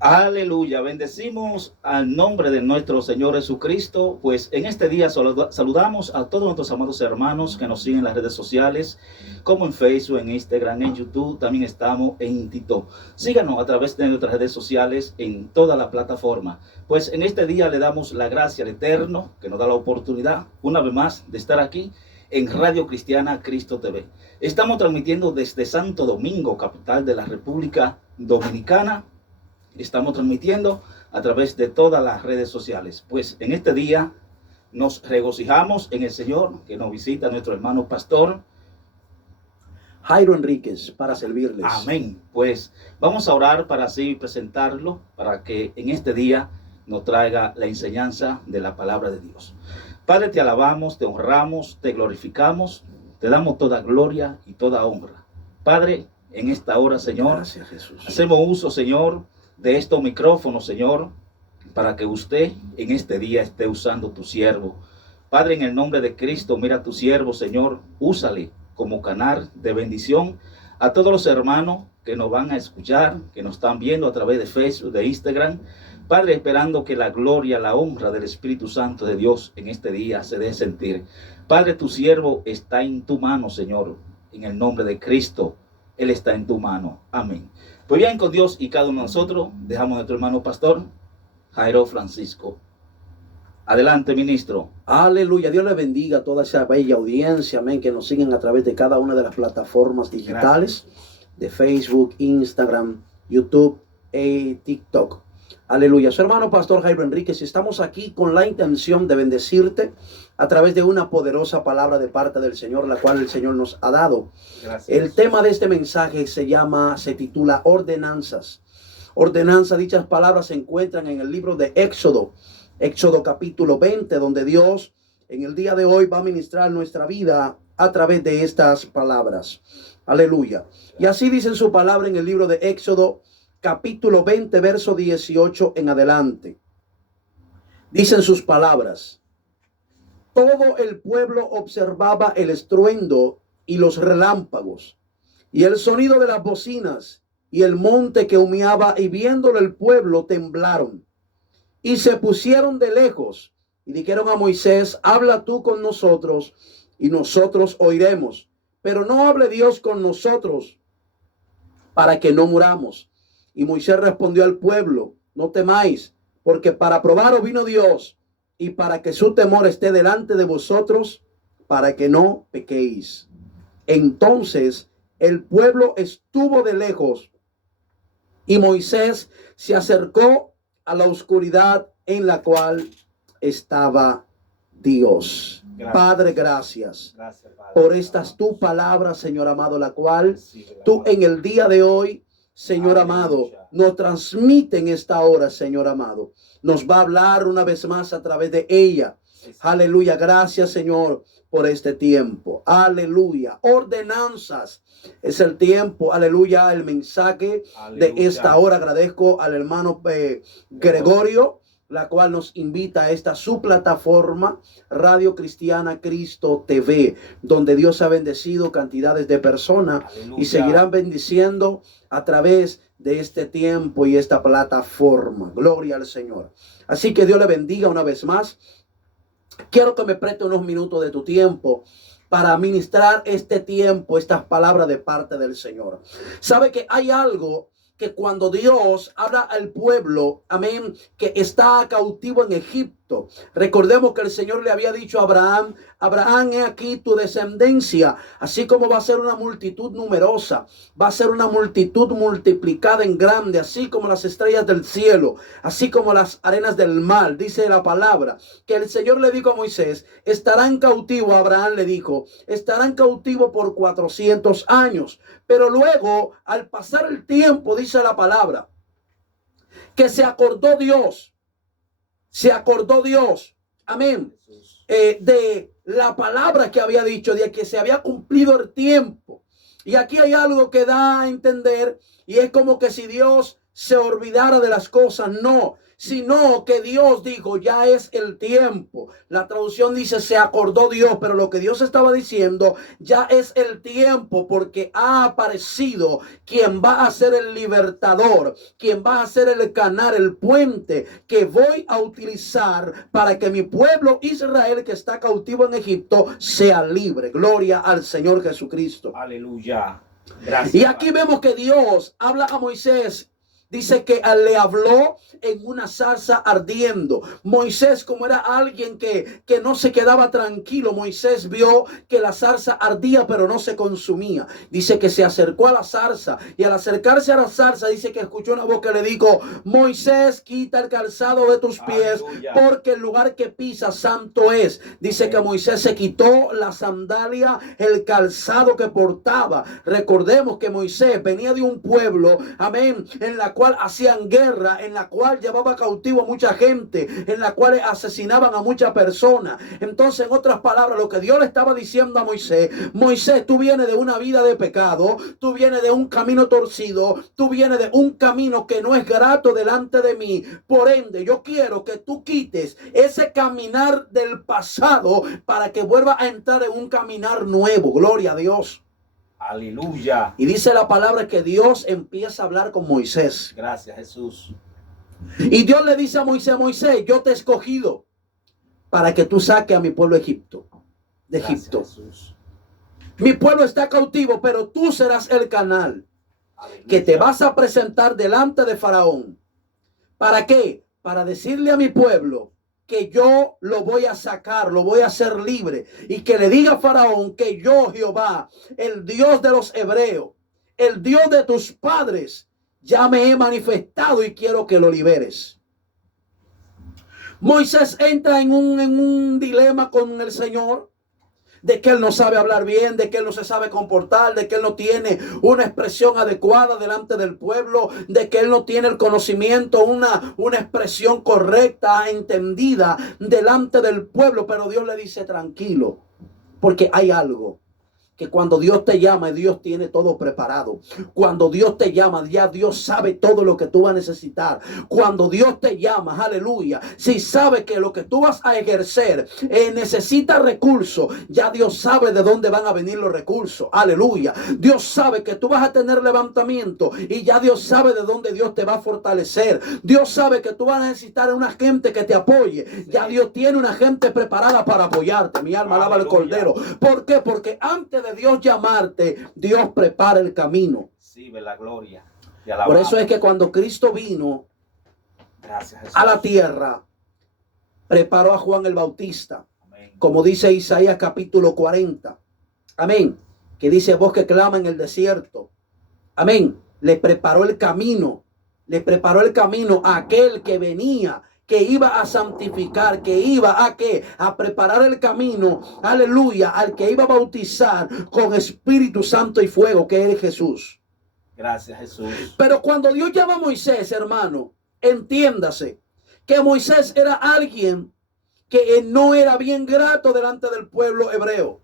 Aleluya, bendecimos al nombre de nuestro Señor Jesucristo. Pues en este día saludamos a todos nuestros amados hermanos que nos siguen en las redes sociales, como en Facebook, en Instagram, en YouTube. También estamos en TikTok. Síganos a través de nuestras redes sociales en toda la plataforma. Pues en este día le damos la gracia al Eterno que nos da la oportunidad una vez más de estar aquí en Radio Cristiana Cristo TV. Estamos transmitiendo desde Santo Domingo, capital de la República Dominicana. Estamos transmitiendo a través de todas las redes sociales. Pues en este día nos regocijamos en el Señor, que nos visita nuestro hermano pastor Jairo Enríquez, para servirles. Amén. Pues vamos a orar para así presentarlo, para que en este día nos traiga la enseñanza de la palabra de Dios. Padre, te alabamos, te honramos, te glorificamos, te damos toda gloria y toda honra. Padre, en esta hora, Señor, Gracias, Jesús. Hacemos uso, Señor, de estos micrófonos, Señor, para que usted en este día esté usando tu siervo. Padre, en el nombre de Cristo, mira a tu siervo, Señor, úsale como canal de bendición a todos los hermanos que nos van a escuchar, que nos están viendo a través de Facebook, de Instagram. Padre, esperando que la gloria, la honra del Espíritu Santo de Dios en este día se dé sentir. Padre, tu siervo está en tu mano, Señor, en el nombre de Cristo. Él está en tu mano. Amén. Pues bien, con Dios y cada uno de nosotros, dejamos a nuestro hermano pastor, Jairo Francisco. Adelante, ministro. Aleluya. Dios le bendiga a toda esa bella audiencia, amén, que nos siguen a través de cada una de las plataformas digitales. Gracias. De Facebook, Instagram, YouTube y TikTok. Aleluya. Su hermano pastor Jairo Enríquez, estamos aquí con la intención de bendecirte a través de una poderosa palabra de parte del Señor, la cual el Señor nos ha dado. Gracias. El tema de este mensaje se titula Ordenanzas. Ordenanza, dichas palabras se encuentran en el libro de Éxodo capítulo 20, donde Dios en el día de hoy va a ministrar nuestra vida a través de estas palabras. Aleluya. Y así dice su palabra en el libro de Éxodo capítulo 20, verso 18 en adelante. Dicen sus palabras: todo el pueblo observaba el estruendo y los relámpagos y el sonido de las bocinas y el monte que humeaba, y viéndolo el pueblo temblaron y se pusieron de lejos y dijeron a Moisés: habla tú con nosotros y nosotros oiremos, pero no hable Dios con nosotros para que no muramos. Y Moisés respondió al pueblo: no temáis, porque para probaros vino Dios, y para que su temor esté delante de vosotros, para que no pequéis. Entonces el pueblo estuvo de lejos, y Moisés se acercó a la oscuridad en la cual estaba Dios. Gracias. Padre, gracias, Padre, por estas tu palabras, Señor amado, la cual tú en el día de hoy, Señor amado, nos transmite en esta hora, Señor amado. Nos va a hablar una vez más a través de ella. Aleluya. Gracias, Señor, por este tiempo. Aleluya. Ordenanzas es el tiempo. Aleluya. El mensaje de esta hora. Agradezco al hermano Gregorio, la cual nos invita a esta su plataforma, Radio Cristiana Cristo TV, donde Dios ha bendecido cantidades de personas. Aleluya. Y seguirán bendiciendo a través de este tiempo y esta plataforma. Gloria al Señor. Así que Dios le bendiga una vez más. Quiero que me preste unos minutos de tu tiempo para ministrar este tiempo, estas palabras de parte del Señor. Sabe que hay algo que cuando Dios habla al pueblo, amén, que está cautivo en Egipto. Recordemos que el Señor le había dicho a Abraham: Abraham, he aquí tu descendencia, así como va a ser una multitud numerosa, va a ser una multitud multiplicada en grande, así como las estrellas del cielo, así como las arenas del mar. Dice la palabra que el Señor le dijo a Moisés: estarán cautivos. Abraham le dijo: estarán cautivos por 400 años. Pero luego, al pasar el tiempo, dice la palabra, que se acordó Dios, amén, de la palabra que había dicho, de que se había cumplido el tiempo. Y aquí hay algo que da a entender, y es como que si Dios se olvidara de las cosas, no, sino que Dios dijo, ya es el tiempo. La traducción dice, se acordó Dios, pero lo que Dios estaba diciendo, ya es el tiempo, porque ha aparecido quien va a ser el libertador, quien va a ser el canal, el puente que voy a utilizar para que mi pueblo Israel, que está cautivo en Egipto, sea libre. Gloria al Señor Jesucristo. Aleluya. Gracias. Y aquí vemos que Dios habla a Moisés. Dice que le habló en una zarza ardiendo. Moisés, como era alguien que no se quedaba tranquilo, Moisés vio que la zarza ardía pero no se consumía. Dice que se acercó a la zarza y al acercarse a la zarza dice que escuchó una voz que le dijo, Moisés, quita el calzado de tus pies, aleluya, porque el lugar que pisas santo es. Dice que Moisés se quitó la sandalia, el calzado que portaba. Recordemos que Moisés venía de un pueblo, amén, en la cual hacían guerra, en la cual llevaba cautivo a mucha gente, en la cual asesinaban a muchas personas. Entonces, en otras palabras, lo que Dios le estaba diciendo a Moisés, Moisés, tú vienes de una vida de pecado, tú vienes de un camino torcido, tú vienes de un camino que no es grato delante de mí. Por ende, yo quiero que tú quites ese caminar del pasado para que vuelva a entrar en un caminar nuevo. Gloria a Dios. aleluya. Y dice la palabra que Dios empieza a hablar con Moisés. Gracias, Jesús. Y Dios le dice a Moisés, Moisés, yo te he escogido para que tú saques a mi pueblo de Egipto. Gracias, Jesús. Mi pueblo está cautivo, pero tú serás el canal Aleluya. que te vas a presentar delante de Faraón. ¿Para qué? Para decirle a mi pueblo que yo lo voy a sacar, lo voy a hacer libre. Y que le diga a Faraón que yo, Jehová, el Dios de los hebreos, el Dios de tus padres, ya me he manifestado y quiero que lo liberes. Moisés entra en un dilema con el Señor, de que él no sabe hablar bien, de que él no se sabe comportar, de que él no tiene una expresión adecuada delante del pueblo, de que él no tiene el conocimiento, una expresión correcta, entendida delante del pueblo. Pero Dios le dice, tranquilo, porque hay algo. Que cuando Dios te llama, Dios tiene todo preparado. Cuando Dios te llama, ya Dios sabe todo lo que tú vas a necesitar. Cuando Dios te llama, aleluya, si sabe que lo que tú vas a ejercer necesita recursos, ya Dios sabe de dónde van a venir los recursos. Aleluya. Dios sabe que tú vas a tener levantamiento y ya Dios sabe de dónde Dios te va a fortalecer. Dios sabe que tú vas a necesitar una gente que te apoye. Ya Dios tiene una gente preparada para apoyarte. Mi alma alaba al Cordero. ¿Por qué? Porque antes de Dios llamarte, Dios prepara el camino. Sí, ve la gloria. Por eso es que cuando Cristo vino a la tierra, preparó a Juan el Bautista. Amén. Como dice Isaías capítulo 40. Amén. Que dice, voz que clama en el desierto. Amén. Le preparó el camino. Le preparó el camino a aquel que venía, que iba a santificar, que iba a ¿qué? A preparar el camino, aleluya, al que iba a bautizar con Espíritu Santo y fuego, que es Jesús. Gracias, Jesús. Pero cuando Dios llama a Moisés, hermano, entiéndase que Moisés era alguien que no era bien grato delante del pueblo hebreo.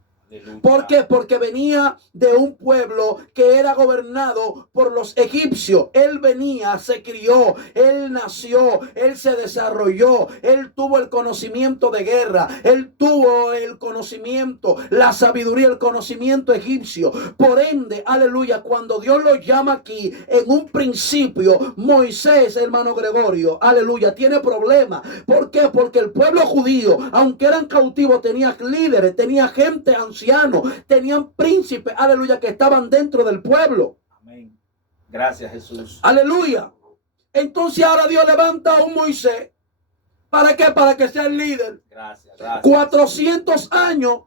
¿Por qué? Porque venía de un pueblo que era gobernado por los egipcios. Él venía, se crió, él nació, él se desarrolló, él tuvo el conocimiento de guerra, él tuvo el conocimiento, la sabiduría, el conocimiento egipcio. Por ende, aleluya, cuando Dios lo llama aquí, en un principio, Moisés, hermano Gregorio, aleluya, tiene problemas. ¿Por qué? Porque el pueblo judío, aunque eran cautivos, tenía líderes, tenía gente anciana, tenían príncipes, aleluya, que estaban dentro del pueblo. Amén. Gracias, Jesús. Aleluya. Entonces ahora Dios levanta a un Moisés. ¿Para qué? Para que sea el líder. Gracias, gracias. 400 años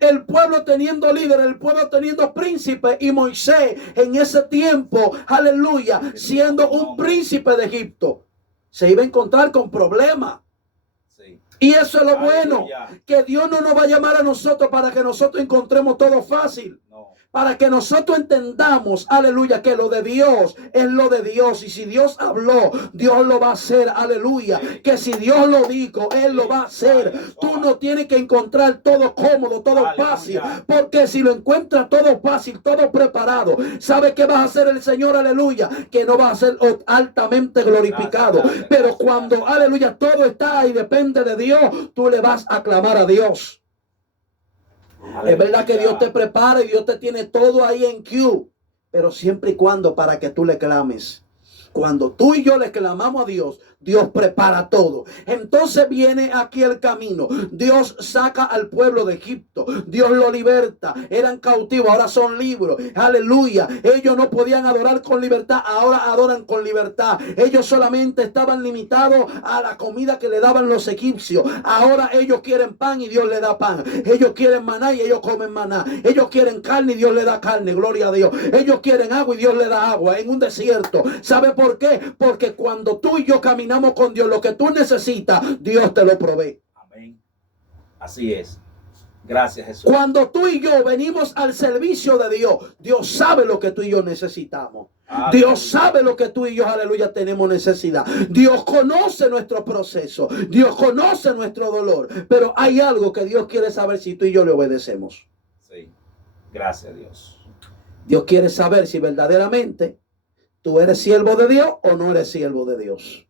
el pueblo teniendo líder, el pueblo teniendo príncipe, y Moisés en ese tiempo, aleluya, siendo un príncipe de Egipto, se iba a encontrar con problemas. Y eso es lo bueno, que Dios no nos va a llamar a nosotros para que nosotros encontremos todo fácil. No. para que nosotros entendamos, aleluya, que lo de Dios es lo de Dios. Y si Dios habló, Dios lo va a hacer, aleluya. Que si Dios lo dijo, Él lo va a hacer. Tú no tienes que encontrar todo cómodo, todo fácil, porque si lo encuentras todo fácil, todo preparado, ¿sabe qué va a hacer el Señor? Aleluya, que no va a ser altamente glorificado. Pero cuando, aleluya, todo está y depende de Dios, tú le vas a clamar a Dios. Es verdad que Dios te prepara y Dios te tiene todo ahí en queue, pero siempre y cuando para que tú le clames. Cuando tú y yo le clamamos a Dios, Dios prepara todo. Entonces viene aquí el camino. Dios saca al pueblo de Egipto. Dios lo liberta. Eran cautivos, ahora son libres. Aleluya. Ellos no podían adorar con libertad, ahora adoran con libertad. Ellos solamente estaban limitados a la comida que le daban los egipcios. Ahora ellos quieren pan y Dios le da pan. Ellos quieren maná y ellos comen maná. Ellos quieren carne y Dios le da carne. Gloria a Dios. Ellos quieren agua y Dios le da agua en un desierto. ¿Sabe por qué? Porque cuando tú y yo caminamos con Dios, lo que tú necesitas, Dios te lo provee. Amén. Así es. Gracias, Jesús. Cuando tú y yo venimos al servicio de Dios, Dios sabe lo que tú y yo necesitamos. Aleluya. Dios sabe lo que tú y yo, aleluya, tenemos necesidad. Dios conoce nuestro proceso. Dios conoce nuestro dolor. Pero hay algo que Dios quiere saber si tú y yo le obedecemos. Sí. Gracias, Dios. Dios quiere saber si verdaderamente tú eres siervo de Dios o no eres siervo de Dios.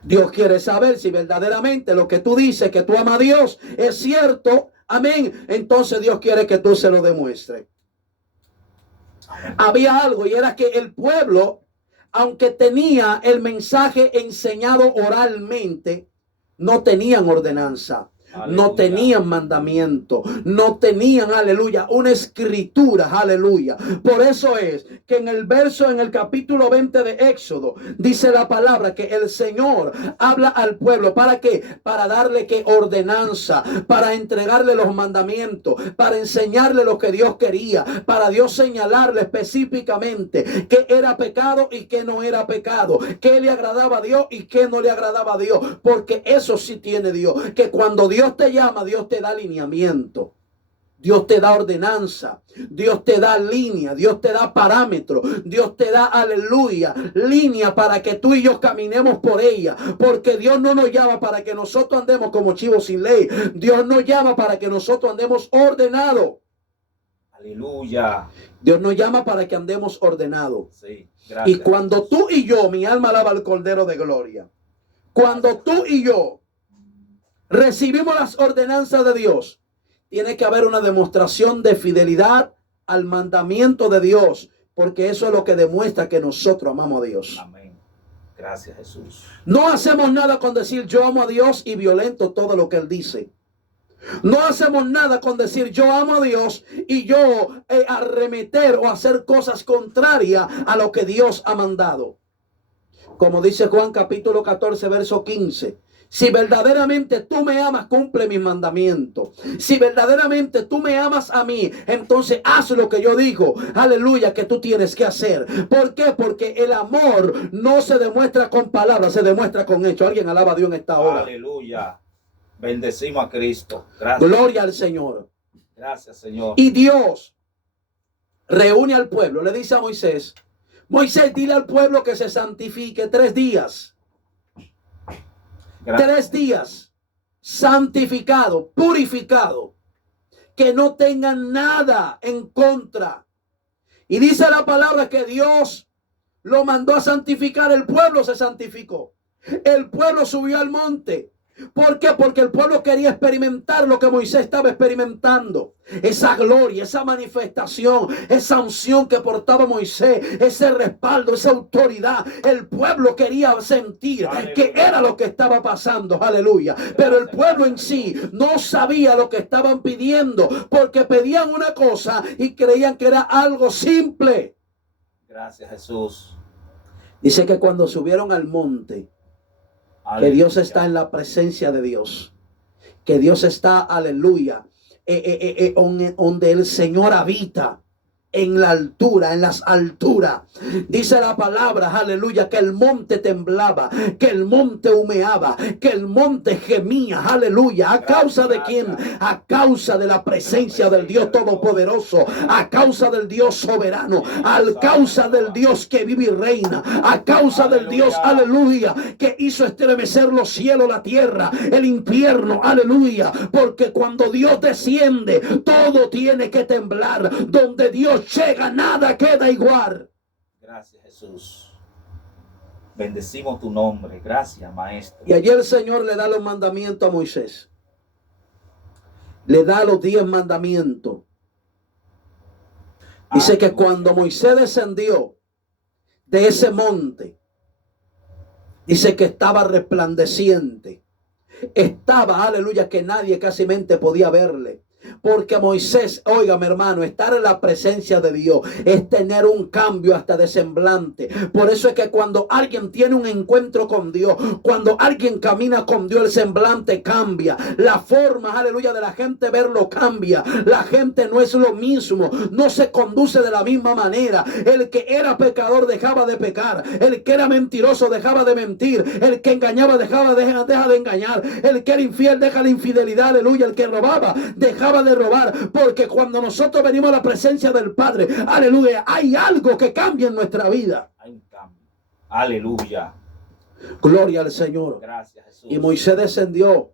Dios quiere saber si verdaderamente lo que tú dices, que tú amas a Dios, es cierto. Amén. Entonces Dios quiere que tú se lo demuestres. Había algo, y era que el pueblo, aunque tenía el mensaje enseñado oralmente, no tenían ordenanza. Aleluya. No tenían mandamiento, no tenían, aleluya, una escritura, aleluya. Por eso es que en el capítulo 20 de Éxodo, dice la palabra que el Señor habla al pueblo. ¿Para qué? Para darle que ordenanza, para entregarle los mandamientos, para enseñarle lo que Dios quería, para Dios señalarle específicamente qué era pecado y qué no era pecado, qué le agradaba a Dios y qué no le agradaba a Dios. Porque eso sí tiene Dios, que cuando Dios te llama, Dios te da alineamiento, Dios te da ordenanza, Dios te da línea, Dios te da parámetro, Dios te da, aleluya, línea para que tú y yo caminemos por ella. Porque Dios no nos llama para que nosotros andemos como chivos sin ley. Dios nos llama para que nosotros andemos ordenados. Aleluya. Dios nos llama para que andemos ordenados. Sí, gracias. Y cuando tú y yo, mi alma alaba al Cordero de Gloria. Cuando tú y yo recibimos las ordenanzas de Dios, tiene que haber una demostración de fidelidad al mandamiento de Dios, porque eso es lo que demuestra que nosotros amamos a Dios. Amén. Gracias, Jesús. No hacemos nada con decir yo amo a Dios y violento todo lo que Él dice. No hacemos nada con decir yo amo a Dios y yo arremeter o hacer cosas contrarias a lo que Dios ha mandado. Como dice Juan capítulo 14, verso 15. Si verdaderamente tú me amas, cumple mis mandamientos. Si verdaderamente tú me amas a mí, entonces haz lo que yo digo. Aleluya, que tú tienes que hacer. ¿Por qué? Porque el amor no se demuestra con palabras, se demuestra con hechos. Alguien alaba a Dios en esta hora. Aleluya. Bendecimos a Cristo. Gracias. Gloria al Señor. Gracias, Señor. Y Dios reúne al pueblo. Le dice a Moisés: Moisés, dile al pueblo que se santifique 3 días. Gracias. 3 días santificado, purificado, que no tengan nada en contra. Y dice la palabra que Dios lo mandó a santificar. El pueblo se santificó. El pueblo subió al monte. ¿Por qué? Porque el pueblo quería experimentar lo que Moisés estaba experimentando. Esa gloria, esa manifestación, esa unción que portaba Moisés, ese respaldo, esa autoridad. El pueblo quería sentir que era lo que estaba pasando. Aleluya. Pero el pueblo en sí no sabía lo que estaban pidiendo, porque pedían una cosa y creían que era algo simple. Gracias, Jesús. Dice que cuando subieron al monte, que Dios está en la presencia de Dios, que Dios está, aleluya, donde el Señor habita, en la altura, en las alturas. Dice la palabra, aleluya, que el monte temblaba, que el monte humeaba, que el monte gemía, aleluya. ¿A causa de quién? A causa de la presencia del Dios Todopoderoso, a causa del Dios soberano, a causa del Dios que vive y reina, a causa del Dios, aleluya, que hizo estremecer los cielos, la tierra, el infierno, aleluya. Porque cuando Dios desciende, todo tiene que temblar. Donde Dios llega, nada queda igual. Gracias, Jesús. Bendecimos tu nombre. Gracias, Maestro. Y allí el Señor le da los mandamientos a Moisés. Le da los 10 mandamientos. Dice que cuando Moisés descendió de ese monte, dice que estaba resplandeciente. Estaba, aleluya, que nadie casi mente podía verle. Porque Moisés, óigame hermano, estar en la presencia de Dios es tener un cambio hasta de semblante. Por eso es que cuando alguien tiene un encuentro con Dios, cuando alguien camina con Dios, el semblante cambia. La forma, aleluya, de la gente verlo cambia. La gente no es lo mismo, no se conduce de la misma manera. El que era pecador dejaba de pecar. El que era mentiroso dejaba de mentir. El que engañaba deja de engañar. El que era infiel deja la infidelidad, aleluya. El que robaba dejaba de robar, porque cuando nosotros venimos a la presencia del Padre, aleluya, hay algo que cambia en nuestra vida. Hay un cambio. Aleluya. Gloria al Señor. Gracias, Jesús. Y Moisés descendió.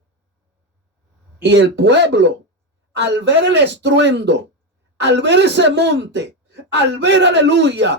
Y el pueblo, al ver el estruendo, al ver ese monte, al ver, aleluya,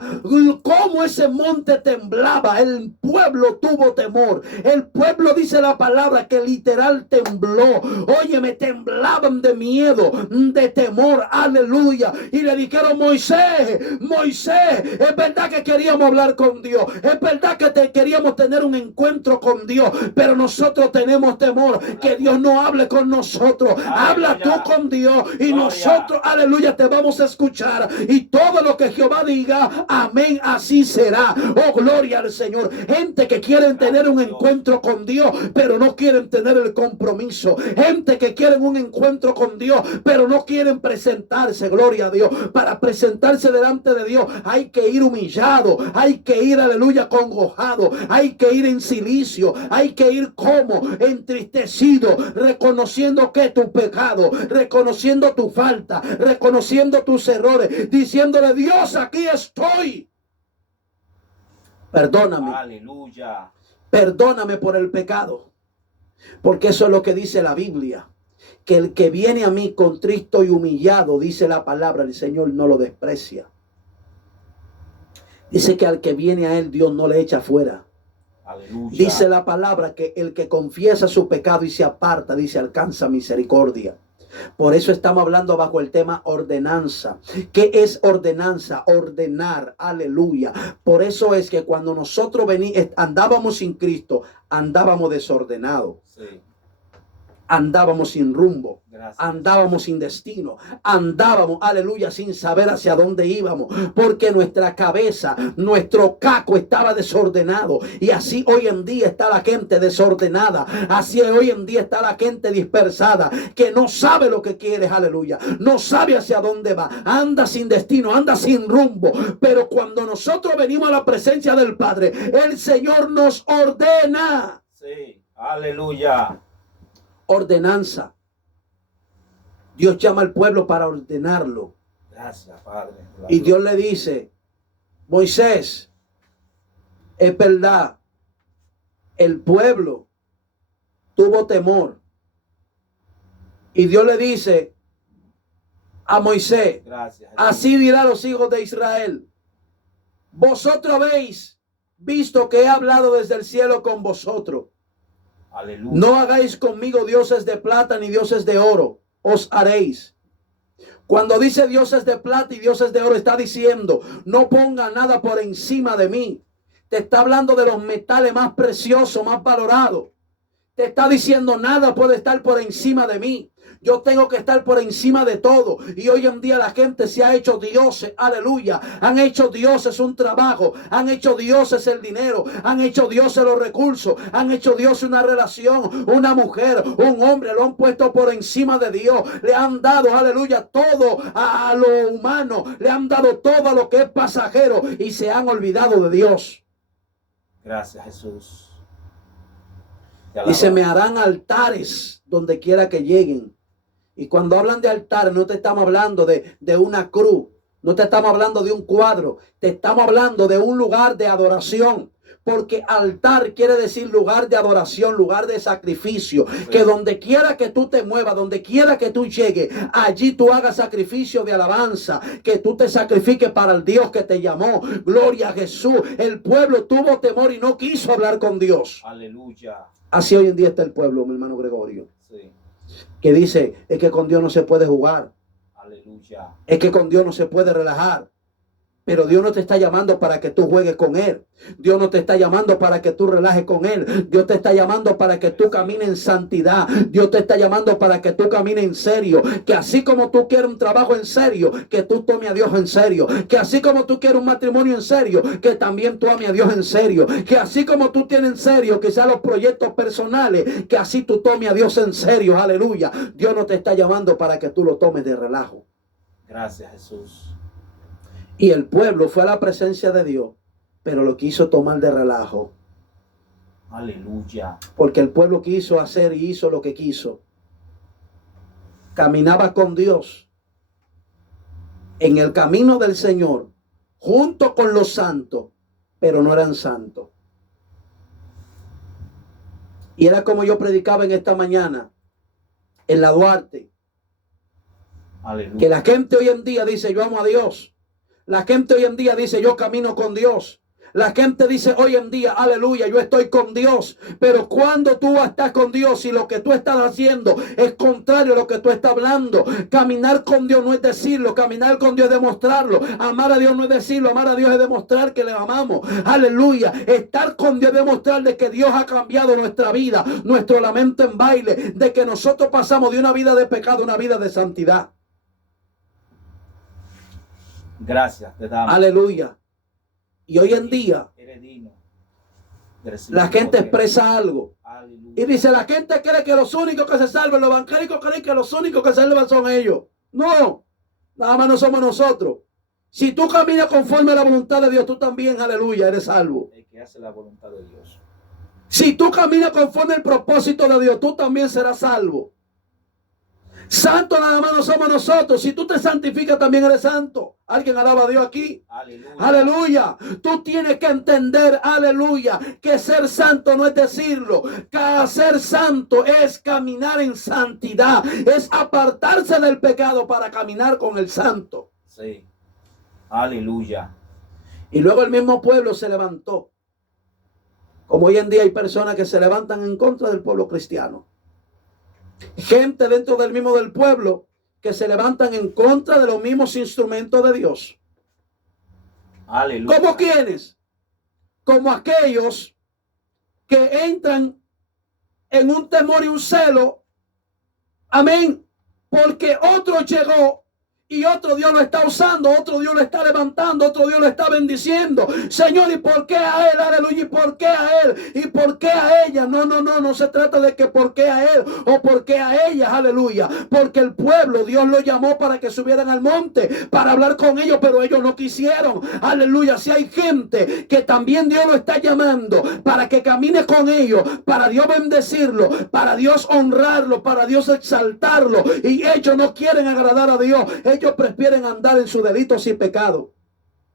cómo ese monte temblaba, el pueblo tuvo temor. El pueblo, dice la palabra, que literal tembló. Óyeme, temblaban de miedo, de temor, aleluya. Y le dijeron: Moisés, es verdad que queríamos hablar con Dios, es verdad que queríamos tener un encuentro con Dios, pero nosotros tenemos temor que Dios no hable con nosotros. Habla tú con Dios y nosotros, aleluya, te vamos a escuchar. Y todo lo que Jehová diga, amén, así será. Oh, gloria al Señor. Gente que quieren tener un encuentro con Dios, pero no quieren tener el compromiso. Gente que quieren un encuentro con Dios, pero no quieren presentarse. Gloria a Dios. Para presentarse delante de Dios hay que ir humillado, hay que ir, aleluya, congojado, hay que ir en silicio, hay que ir como entristecido, reconociendo que tu pecado, reconociendo tu falta, reconociendo tus errores, diciéndole: Dios, aquí estoy. Perdóname. Aleluya. Perdóname por el pecado. Porque eso es lo que dice la Biblia. Que el que viene a mí contristo y humillado, dice la palabra, el Señor no lo desprecia. Dice que al que viene a Él, Dios no le echa fuera. Aleluya. Dice la palabra que el que confiesa su pecado y se aparta, dice, alcanza misericordia. Por eso estamos hablando bajo el tema ordenanza. ¿Qué es ordenanza? Ordenar, aleluya. Por eso es que cuando nosotros andábamos sin Cristo, andábamos desordenados. Sí. Andábamos sin rumbo. Gracias. Andábamos sin destino. Andábamos, aleluya, sin saber hacia dónde íbamos. Porque nuestra cabeza, nuestro caco estaba desordenado. Y así hoy en día está la gente desordenada. Así hoy en día está la gente dispersada. Que no sabe lo que quiere, aleluya. No sabe hacia dónde va. Anda sin destino, anda sin rumbo. Pero cuando nosotros venimos a la presencia del Padre, el Señor nos ordena. Sí, aleluya. Ordenanza. Dios llama al pueblo para ordenarlo. Gracias, Padre. Y Dios le dice: Moisés, es verdad, el pueblo tuvo temor. Y Dios le dice a Moisés: gracias, así dirá a los hijos de Israel: vosotros habéis visto que he hablado desde el cielo con vosotros. Aleluya. No hagáis conmigo dioses de plata ni dioses de oro, os haréis. Cuando dice dioses de plata y dioses de oro, está diciendo: no ponga nada por encima de mí. Te está hablando de los metales más preciosos, más valorados. Te está diciendo: nada puede estar por encima de mí. Yo tengo que estar por encima de todo. Y hoy en día la gente se ha hecho dioses, aleluya. Han hecho dioses un trabajo, han hecho dioses el dinero, han hecho dioses los recursos, han hecho dioses una relación, una mujer, un hombre, lo han puesto por encima de Dios. Le han dado, aleluya, todo a lo humano, le han dado todo a lo que es pasajero y se han olvidado de Dios. Gracias, Jesús. Y se me harán altares donde quiera que lleguen. Y cuando hablan de altares, no te estamos hablando de una cruz, no te estamos hablando de un cuadro, te estamos hablando de un lugar de adoración. Porque altar quiere decir lugar de adoración, lugar de sacrificio. Sí. Que donde quiera que tú te muevas, donde quiera que tú llegues, allí tú hagas sacrificio de alabanza. Que tú te sacrifiques para el Dios que te llamó. Gloria a Jesús. El pueblo tuvo temor y no quiso hablar con Dios. Aleluya. Así hoy en día está el pueblo, mi hermano Gregorio. Sí. Que dice, es que con Dios no se puede jugar. Aleluya. Es que con Dios no se puede relajar. Pero Dios no te está llamando para que tú juegues con Él. Dios no te está llamando para que tú relajes con Él. Dios te está llamando para que tú camines en santidad. Dios te está llamando para que tú camines en serio. Que así como tú quieres un trabajo en serio, que tú tomes a Dios en serio. Que así como tú quieres un matrimonio en serio, que también tú ames a Dios en serio. Que así como tú tienes en serio quizás los proyectos personales, que así tú tomes a Dios en serio. Aleluya. Dios no te está llamando para que tú lo tomes de relajo. Gracias, Jesús. Y el pueblo fue a la presencia de Dios, pero lo quiso tomar de relajo. Aleluya. Porque el pueblo quiso hacer y hizo lo que quiso. Caminaba con Dios en el camino del Señor, junto con los santos, pero no eran santos. Y era como yo predicaba en esta mañana, en la Duarte. Aleluya. Que la gente hoy en día dice, yo amo a Dios. La gente hoy en día dice, yo camino con Dios. La gente dice hoy en día, aleluya, yo estoy con Dios. Pero cuando tú estás con Dios y lo que tú estás haciendo es contrario a lo que tú estás hablando. Caminar con Dios no es decirlo, caminar con Dios es demostrarlo. Amar a Dios no es decirlo, amar a Dios es demostrar que le amamos. Aleluya. Estar con Dios es demostrar de que Dios ha cambiado nuestra vida, nuestro lamento en baile, de que nosotros pasamos de una vida de pecado a una vida de santidad. Gracias, te damos. Aleluya. Y hoy en día la gente expresa algo. Aleluya. Y dice, la gente cree que los únicos que se salvan, los evangélicos creen que los únicos que se salvan son ellos. No, nada más no somos nosotros. Si tú caminas conforme a la voluntad de Dios, tú también, aleluya, eres salvo. El que hace la voluntad de Dios. Si tú caminas conforme al propósito de Dios, tú también serás salvo. Santo nada más no somos nosotros. Si tú te santificas, también eres santo. ¿Alguien alaba a Dios aquí? Aleluya. Aleluya. Tú tienes que entender, aleluya, que ser santo no es decirlo. Que ser santo es caminar en santidad. Es apartarse del pecado para caminar con el santo. Sí. Aleluya. Y luego el mismo pueblo se levantó. Como hoy en día hay personas que se levantan en contra del pueblo cristiano. Gente dentro del mismo del pueblo que se levantan en contra de los mismos instrumentos de Dios. Aleluya. ¿Cómo quiénes? Como aquellos que entran en un temor y un celo. Amén. Porque otro llegó y otro Dios lo está usando, otro Dios lo está levantando, otro Dios lo está bendiciendo. Señor, ¿y por qué a él? Aleluya, ¿y por qué a él? ¿Y por qué a ella? No se trata de que por qué a él o por qué a ellas, aleluya. Porque el pueblo, Dios lo llamó para que subieran al monte, para hablar con ellos, pero ellos no quisieron. Aleluya, si hay gente que también Dios lo está llamando para que camine con ellos, para Dios bendecirlo, para Dios honrarlo, para Dios exaltarlo, y ellos no quieren agradar a Dios. Ellos prefieren andar en sus delitos y pecados.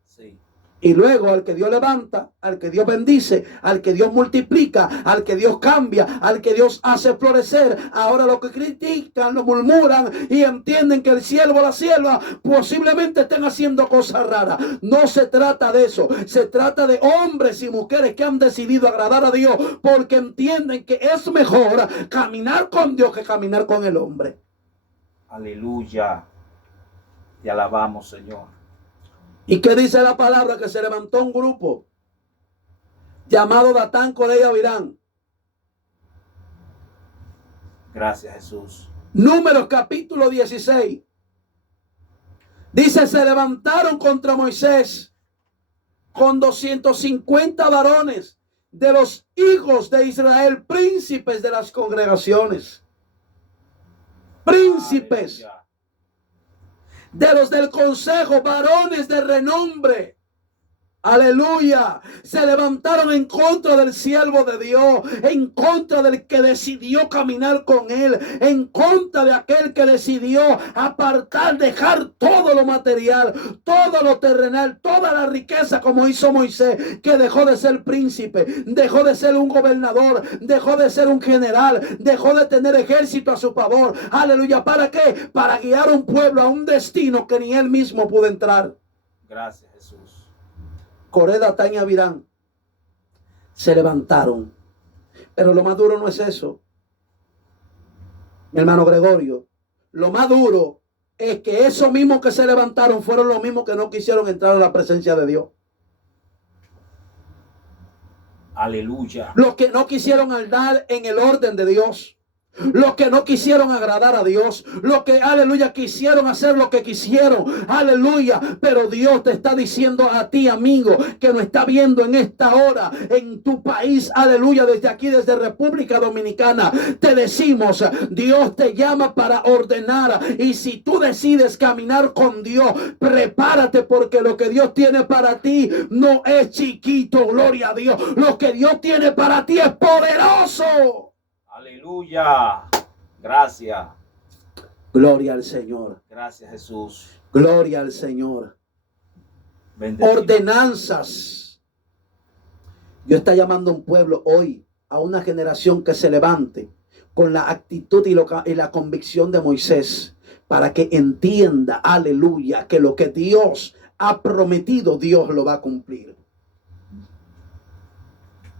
Sí. Y luego al que Dios levanta, al que Dios bendice, al que Dios multiplica, al que Dios cambia, al que Dios hace florecer, ahora lo que critican, lo murmuran y entienden que el siervo o la sierva posiblemente estén haciendo cosas raras. No se trata de eso. Se trata de hombres y mujeres que han decidido agradar a Dios porque entienden que es mejor caminar con Dios que caminar con el hombre. Aleluya. Te alabamos, Señor. ¿Y qué dice la palabra? Que se levantó un grupo llamado Datán, Coré y Abirán. Gracias, Jesús. Números capítulo 16. Dice, se levantaron contra Moisés con 250 varones de los hijos de Israel, príncipes de las congregaciones. Príncipes. Aleluya. De los del consejo, varones de renombre. Aleluya. Se levantaron en contra del siervo de Dios, en contra del que decidió caminar con él, en contra de aquel que decidió apartar, dejar todo lo material, todo lo terrenal, toda la riqueza, como hizo Moisés, que dejó de ser príncipe, dejó de ser un gobernador, dejó de ser un general, dejó de tener ejército a su favor. Aleluya. ¿Para qué? Para guiar un pueblo a un destino que ni él mismo pudo entrar. Gracias, Jesús. Coré, Datán y Abirán se levantaron. Pero lo más duro no es eso, mi hermano Gregorio. Lo más duro es que esos mismos que se levantaron fueron los mismos que no quisieron entrar a la presencia de Dios. Aleluya. Los que no quisieron andar en el orden de Dios. Los que no quisieron agradar a Dios, los que, aleluya, quisieron hacer lo que quisieron, aleluya. Pero Dios te está diciendo a ti, amigo, que nos está viendo en esta hora, en tu país, aleluya, desde aquí, desde República Dominicana, te decimos, Dios te llama para ordenar. Y si tú decides caminar con Dios, prepárate, porque lo que Dios tiene para ti no es chiquito, gloria a Dios. Lo que Dios tiene para ti es poderoso. Aleluya. Gracias. Gloria al Señor. Gracias, Jesús. Gloria al Señor. Bendecido. Ordenanzas. Dios está llamando a un pueblo hoy, a una generación que se levante con la actitud y la convicción de Moisés, para que entienda, aleluya, que lo que Dios ha prometido, Dios lo va a cumplir.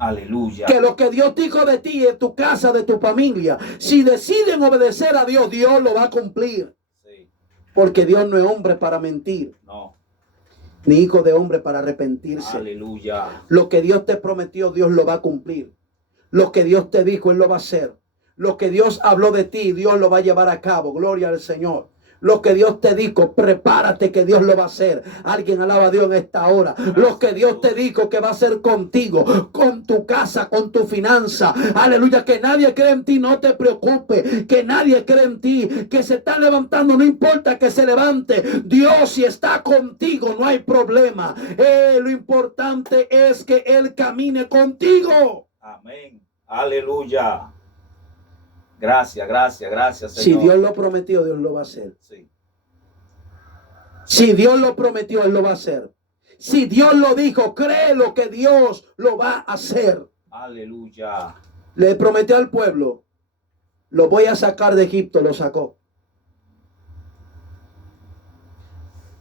Aleluya. Que lo que Dios dijo de ti, de tu casa, de tu familia, si deciden obedecer a Dios, Dios lo va a cumplir. Sí. Porque Dios no es hombre para mentir, No. ni hijo de hombre para arrepentirse. Aleluya. Lo que Dios te prometió, Dios lo va a cumplir. Lo que Dios te dijo, Él lo va a hacer. Lo que Dios habló de ti, Dios lo va a llevar a cabo. Gloria al Señor. Lo que Dios te dijo, prepárate, que Dios lo va a hacer. Alguien alaba a Dios en esta hora. Lo que Dios te dijo que va a hacer contigo, con tu casa, con tu finanza. Aleluya, que nadie cree en ti, no te preocupes. Que nadie cree en ti, que se está levantando, no importa que se levante. Dios, si está contigo, no hay problema. Lo importante es que Él camine contigo. Amén. Aleluya. Gracias, gracias, gracias, Si Señor. Dios lo prometió, Dios lo va a hacer. Sí. Si Dios lo prometió, Él lo va a hacer. Si Dios lo dijo, créelo que Dios lo va a hacer. Aleluya. Le prometió al pueblo, lo voy a sacar de Egipto, lo sacó.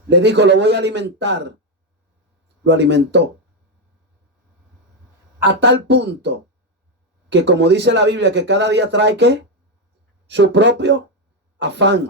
Le dijo, lo voy a alimentar, lo alimentó. A tal punto que, como dice la Biblia, que cada día trae ¿qué? Su propio afán.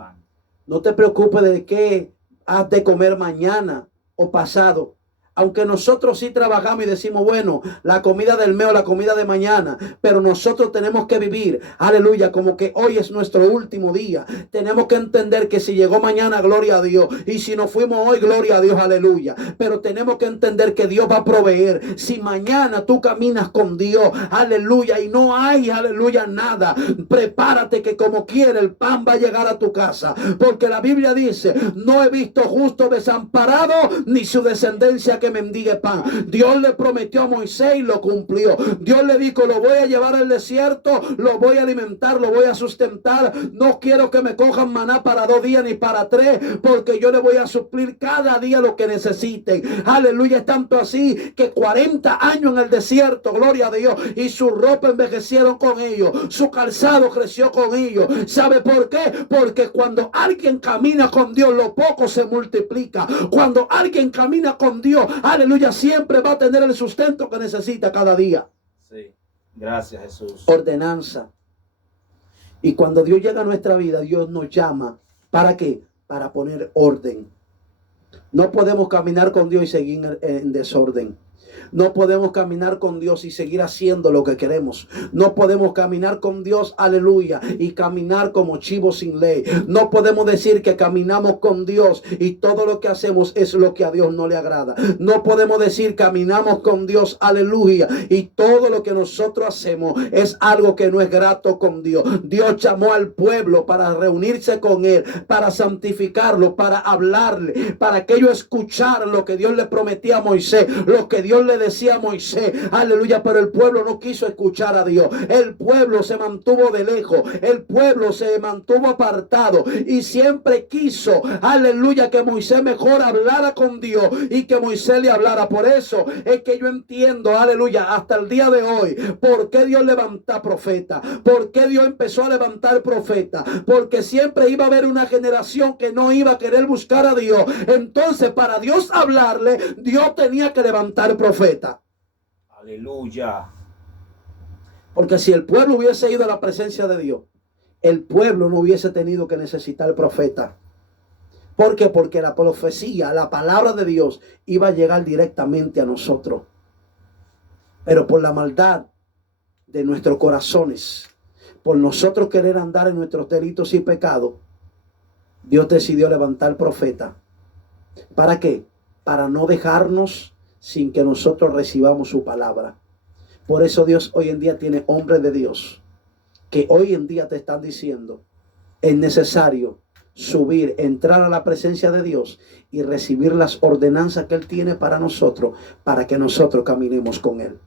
No te preocupes de qué has de comer mañana o pasado. Aunque nosotros sí trabajamos y decimos, bueno, la comida del mes o la comida de mañana, pero nosotros tenemos que vivir, aleluya, como que hoy es nuestro último día. Tenemos que entender que si llegó mañana, gloria a Dios, y si nos fuimos hoy, gloria a Dios, aleluya. Pero tenemos que entender que Dios va a proveer. Si mañana tú caminas con Dios, aleluya, y no hay, aleluya, nada, prepárate, que como quiera el pan va a llegar a tu casa, porque la Biblia dice, no he visto justo desamparado, ni su descendencia que mendigue pan. Dios le prometió a Moisés y lo cumplió. Dios le dijo, lo voy a llevar al desierto, lo voy a alimentar, lo voy a sustentar. No quiero que me cojan maná para 2 días ni para 3, porque yo le voy a suplir cada día lo que necesiten. Aleluya. Es tanto así que 40 años en el desierto, gloria a Dios, y su ropa envejecieron con ellos, su calzado creció con ellos. ¿Sabe por qué? Porque cuando alguien camina con Dios, lo poco se multiplica. Cuando alguien camina con Dios, aleluya, siempre va a tener el sustento que necesita cada día. Sí. Gracias, Jesús. Ordenanza. Y cuando Dios llega a nuestra vida, Dios nos llama. ¿Para qué? Para poner orden. No podemos caminar con Dios y seguir en desorden. No podemos caminar con Dios y seguir haciendo lo que queremos. No podemos caminar con Dios, aleluya, y caminar como chivos sin ley. No podemos decir que caminamos con Dios y todo lo que hacemos es lo que a Dios no le agrada. No podemos decir caminamos con Dios, aleluya, y todo lo que nosotros hacemos es algo que no es grato con Dios. Dios llamó al pueblo para reunirse con Él, para santificarlo, para hablarle, para que ellos escucharan lo que Dios le prometía a Moisés, lo que Dios le decía a Moisés, aleluya. Pero el pueblo no quiso escuchar a Dios. El pueblo se mantuvo de lejos, el pueblo se mantuvo apartado y siempre quiso, aleluya, que Moisés mejor hablara con Dios y que Moisés le hablara. Por eso es que yo entiendo, aleluya, hasta el día de hoy, por qué Dios levanta profeta, por qué Dios empezó a levantar profeta, porque siempre iba a haber una generación que no iba a querer buscar a Dios. Entonces, para Dios hablarle, Dios tenía que levantar profeta. Aleluya. Porque si el pueblo hubiese ido a la presencia de Dios, el pueblo no hubiese tenido que necesitar profeta. ¿Por qué? Porque la profecía, la palabra de Dios iba a llegar directamente a nosotros. Pero por la maldad de nuestros corazones, por nosotros querer andar en nuestros delitos y pecados, Dios decidió levantar profeta. ¿Para qué? Para no dejarnos sin que nosotros recibamos su palabra. Por eso Dios hoy en día tiene hombres de Dios que hoy en día te están diciendo: es necesario subir, entrar a la presencia de Dios y recibir las ordenanzas que Él tiene para nosotros, para que nosotros caminemos con Él.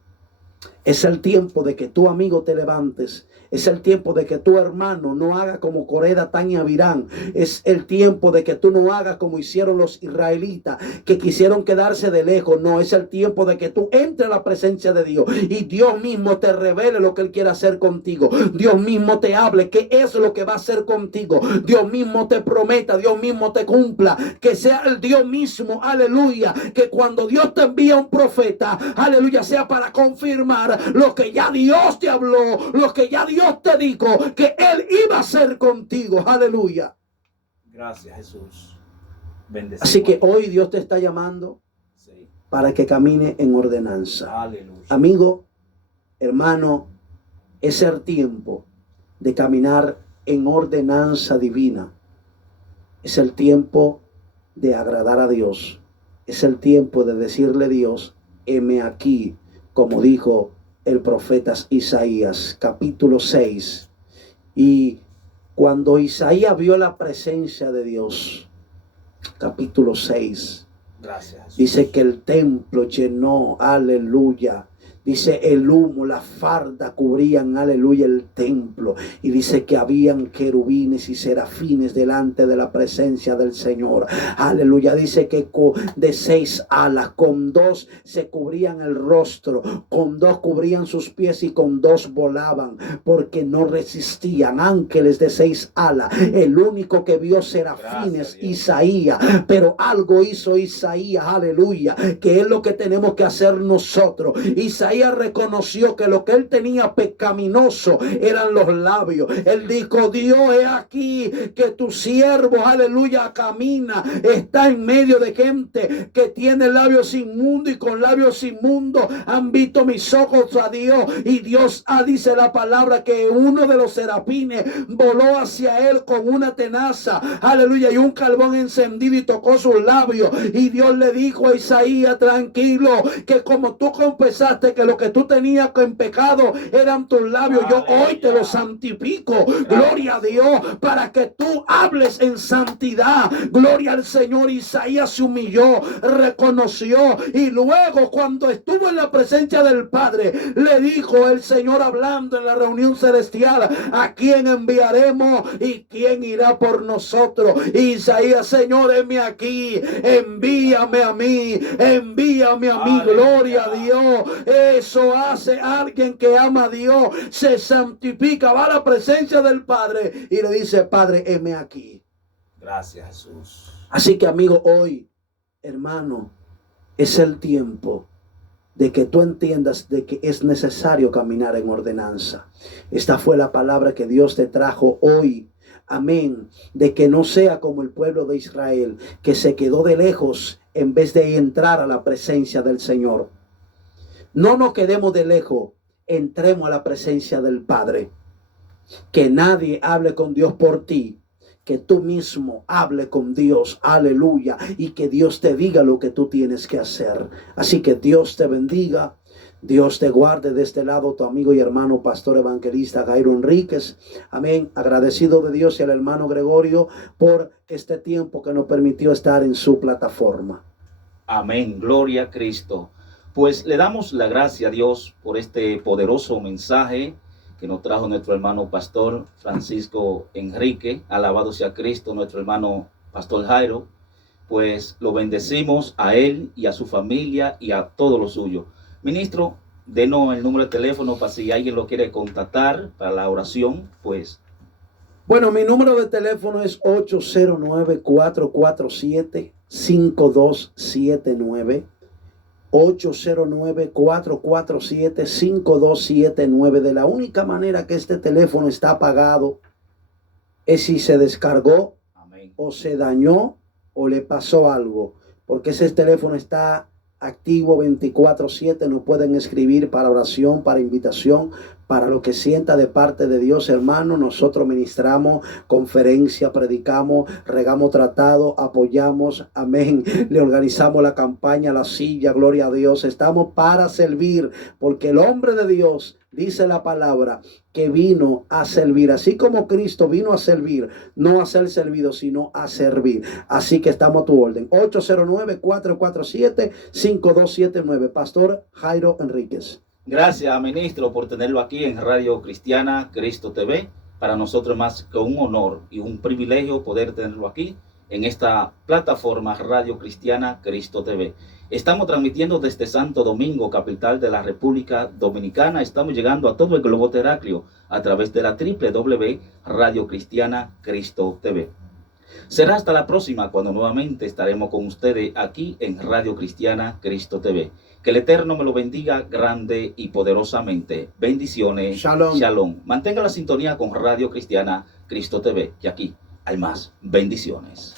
Es el tiempo de que tu amigo te levantes. Es el tiempo de que tu hermano no haga como Coré, Datán y Abirán. Es el tiempo de que tú no hagas como hicieron los israelitas, que quisieron quedarse de lejos. No, es el tiempo de que tú entres a la presencia de Dios y Dios mismo te revele lo que Él quiere hacer contigo. Dios mismo te hable qué es lo que va a hacer contigo. Dios mismo te prometa, Dios mismo te cumpla. Que sea el Dios mismo, aleluya, que cuando Dios te envía un profeta, aleluya, sea para confirmar lo que ya Dios te habló, lo que ya Dios te dijo que Él iba a hacer contigo, aleluya. Gracias, Jesús. Bendecido. Así que hoy Dios te está llamando para que camine en ordenanza. Aleluya. Amigo, hermano, es el tiempo de caminar en ordenanza divina. Es el tiempo de agradar a Dios. Es el tiempo de decirle a Dios: heme aquí, como dijo el profeta Isaías, capítulo 6. Y cuando Isaías vio la presencia de Dios, capítulo 6, gracias, dice que el templo llenó, aleluya. Dice el humo, la farda cubrían, aleluya, el templo. Y dice que habían querubines y serafines delante de la presencia del Señor. Aleluya. Dice que de 6 alas, con 2 se cubrían el rostro, con 2 cubrían sus pies y con 2 volaban, porque no resistían. Ángeles de 6 alas. El único que vio serafines, Isaías. Pero algo hizo Isaías, aleluya, que es lo que tenemos que hacer nosotros. Isaías reconoció que lo que él tenía pecaminoso eran los labios. Él dijo: Dios, he aquí que tu siervo, aleluya, camina, está en medio de gente que tiene labios inmundos, y con labios inmundos han visto mis ojos a Dios. Y Dios dice la palabra que uno de los serafines voló hacia él con una tenaza, aleluya, y un carbón encendido, y tocó sus labios. Y Dios le dijo a Isaías: tranquilo, que como tú confesaste que lo que tú tenías en pecado eran tus labios, yo hoy te lo santifico. Gloria a Dios, para que tú hables en santidad. Gloria al Señor. Isaías se humilló, reconoció, y luego, cuando estuvo en la presencia del Padre, le dijo el Señor, hablando en la reunión celestial: ¿a quién enviaremos y quién irá por nosotros? Isaías: Señor, heme aquí, envíame a mí, envíame a mí. Gloria a Dios. Eso hace alguien que ama a Dios, se santifica, va a la presencia del Padre y le dice: Padre, heme aquí. Gracias, Jesús. Así que, amigo, hoy, hermano, es el tiempo de que tú entiendas de que es necesario caminar en ordenanza. Esta fue la palabra que Dios te trajo hoy. Amén. De que no sea como el pueblo de Israel, que se quedó de lejos en vez de entrar a la presencia del Señor. No nos quedemos de lejos, entremos a la presencia del Padre. Que nadie hable con Dios por ti, que tú mismo hable con Dios, aleluya, y que Dios te diga lo que tú tienes que hacer. Así que Dios te bendiga, Dios te guarde. De este lado tu amigo y hermano pastor evangelista Jairo Enríquez, amén. Agradecido de Dios y al hermano Gregorio por este tiempo que nos permitió estar en su plataforma. Amén, gloria a Cristo. Pues le damos la gracia a Dios por este poderoso mensaje que nos trajo nuestro hermano pastor Francisco Enrique. Alabado sea Cristo, nuestro hermano pastor Jairo. Pues lo bendecimos a él y a su familia y a todo lo suyo. Ministro, denos el número de teléfono para si alguien lo quiere contactar para la oración, pues. Bueno, mi número de teléfono es 809-447-5279. 809-447-5279. De la única manera que este teléfono está apagado es si se descargó, amén, o se dañó o le pasó algo, porque ese teléfono está activo 24/7. Nos pueden escribir para oración, para invitación, para lo que sienta de parte de Dios, hermano. Nosotros ministramos conferencia, predicamos, regamos tratado, apoyamos, amén. Le organizamos la campaña, la silla, gloria a Dios. Estamos para servir, porque el hombre de Dios, dice la palabra, que vino a servir. Así como Cristo vino a servir, no a ser servido, sino a servir. Así que estamos a tu orden. 809-447-5279. Pastor Jairo Enríquez. Gracias, ministro, por tenerlo aquí en Radio Cristiana Cristo TV. Para nosotros más que un honor y un privilegio poder tenerlo aquí en esta plataforma Radio Cristiana Cristo TV. Estamos transmitiendo desde Santo Domingo, capital de la República Dominicana. Estamos llegando a todo el globo terráqueo a través de la Radio Cristiana Cristo TV. Será hasta la próxima cuando nuevamente estaremos con ustedes aquí en Radio Cristiana Cristo TV. Que el Eterno me lo bendiga grande y poderosamente. Bendiciones. Shalom. Shalom. Mantenga la sintonía con Radio Cristiana Cristo TV, que aquí hay más bendiciones.